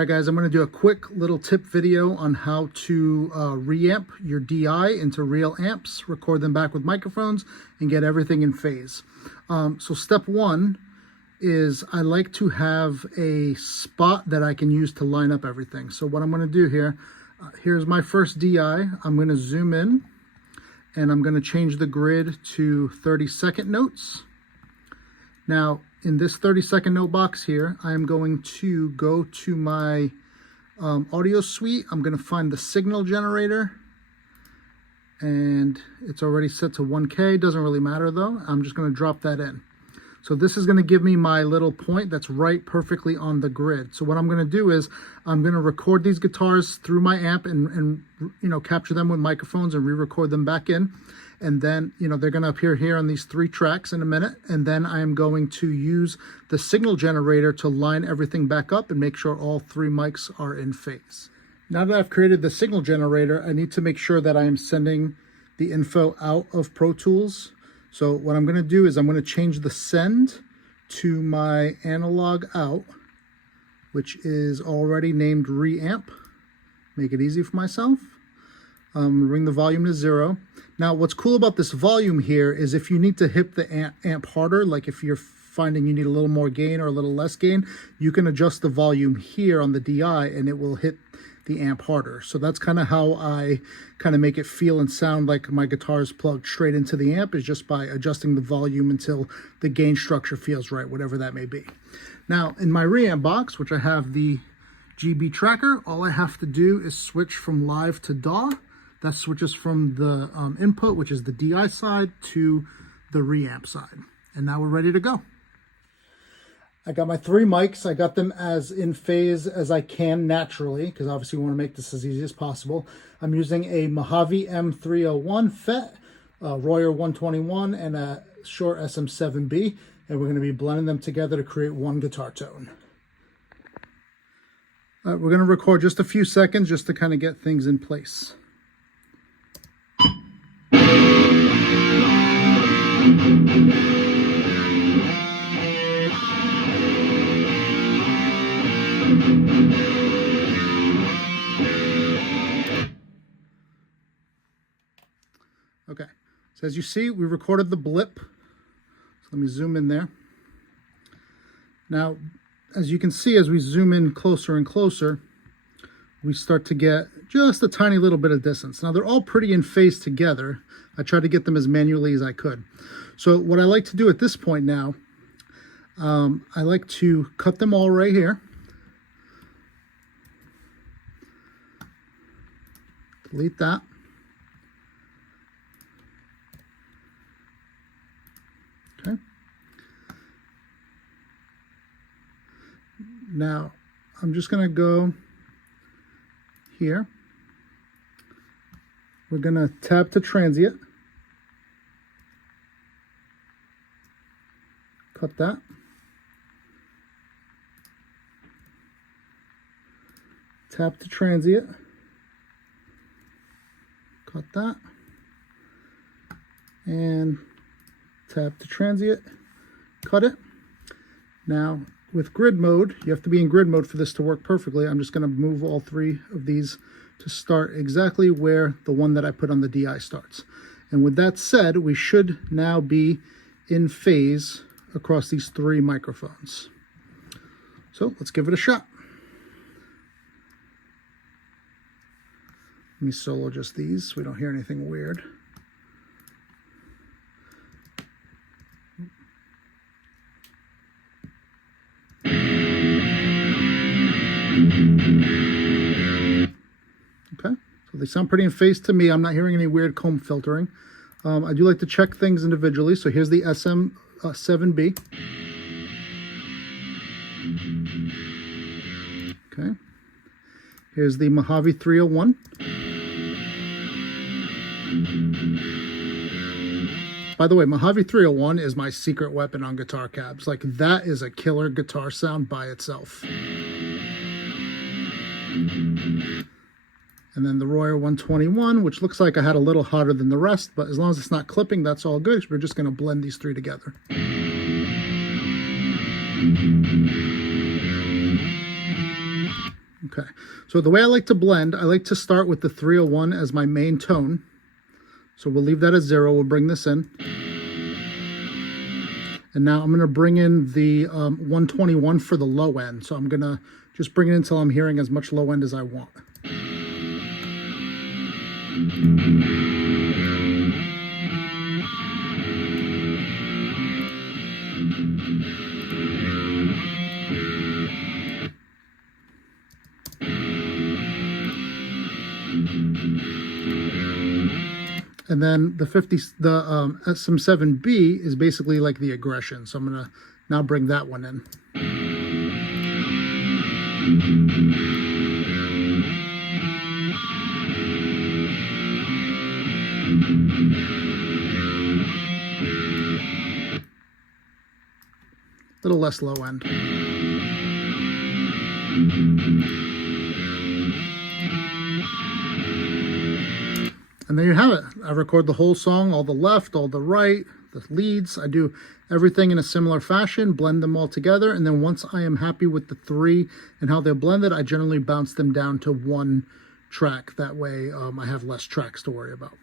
All right, guys, I'm going to do a quick little tip video on how to reamp your DI into real amps, record them back with microphones, and get everything in phase. So step one is I like to have a spot that I can use to line up everything. So what I'm going to do here, here's my first DI. I'm going to zoom in, and I'm going to change the grid to 30-second notes. Now, in this 30-second note box here, I'm going to go to my audio suite. I'm going to find the signal generator, and it's already set to 1K. Doesn't really matter though. I'm just going to drop that in. So this is going to give me my little point that's right perfectly on the grid. So what I'm going to do is I'm going to record these guitars through my amp and capture them with microphones and re-record them back in. And then, they're going to appear here on these 3 tracks in a minute. And then I am going to use the signal generator to line everything back up and make sure all 3 mics are in phase. Now that I've created the signal generator, I need to make sure that I am sending the info out of Pro Tools. So what I'm going to do is I'm going to change the send to my analog out, which is already named reamp. Make it easy for myself. Bring the volume to 0. Now, what's cool about this volume here is if you need to hit the amp harder, like if you're finding you need a little more gain or a little less gain, you can adjust the volume here on the DI and it will hit the amp harder. So that's kind of how I kind of make it feel and sound like my guitar is plugged straight into the amp, is just by adjusting the volume until the gain structure feels right, whatever that may be. Now, in my reamp box, which I have the GB tracker, all I have to do is switch from live to DAW. That switches from the input, which is the DI side, to the reamp side. And now we're ready to go. I got my 3 mics. I got them as in phase as I can naturally, because obviously we want to make this as easy as possible. I'm using a Mojave M301 FET, a Royer 121, and a Short SM7B, and we're going to be blending them together to create one guitar tone. We're going to record just a few seconds just to kind of get things in place. Okay, so as you see, we recorded the blip. So let me zoom in there. Now, as you can see, as we zoom in closer and closer, we start to get just a tiny little bit of distance. Now, they're all pretty in phase together. I tried to get them as manually as I could. So what I like to do at this point now, I like to cut them all right here. Delete that. Okay. Now, I'm just going to go here. We're going to tab to transient. Cut that. Tap to transient. Cut that. And tap to transient. Cut it. Now, with grid mode, you have to be in grid mode for this to work perfectly. I'm just going to move all 3 of these to start exactly where the one that I put on the DI starts. And with that said, we should now be in phase across these 3 microphones. So let's give it a shot. Let me solo just these so we don't hear anything weird. Okay, so they sound pretty in phase to me. I'm not hearing any weird comb filtering. I do like to check things individually. So here's the SM7B. Okay. Here's the Mojave 301. By the way, Mojave 301 is my secret weapon on guitar cabs. Like, that is a killer guitar sound by itself. And then the Royer 121, which looks like I had a little hotter than the rest, but as long as it's not clipping, that's all good. We're just going to blend these 3 together. Okay, so the way I like to blend, I like to start with the 301 as my main tone. So we'll leave that as 0. We'll bring this in. And now I'm going to bring in the 121 for the low end. So I'm going to just bring it until I'm hearing as much low end as I want. And then the SM7B is basically like the aggression. So I'm going to now bring that one in. A little less low end. And there you have it. I record the whole song, all the left, all the right, the leads. I do everything in a similar fashion, blend them all together, and then once I am happy with the 3 and how they're blended, I generally bounce them down to 1 track. That way I have less tracks to worry about.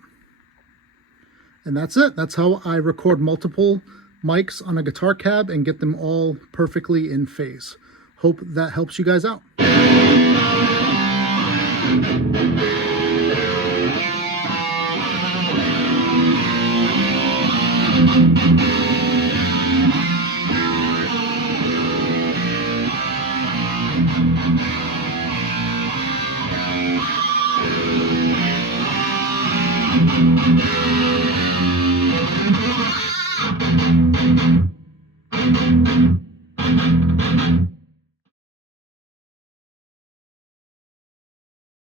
And that's it. That's how I record multiple mics on a guitar cab and get them all perfectly in phase. Hope that helps you guys out.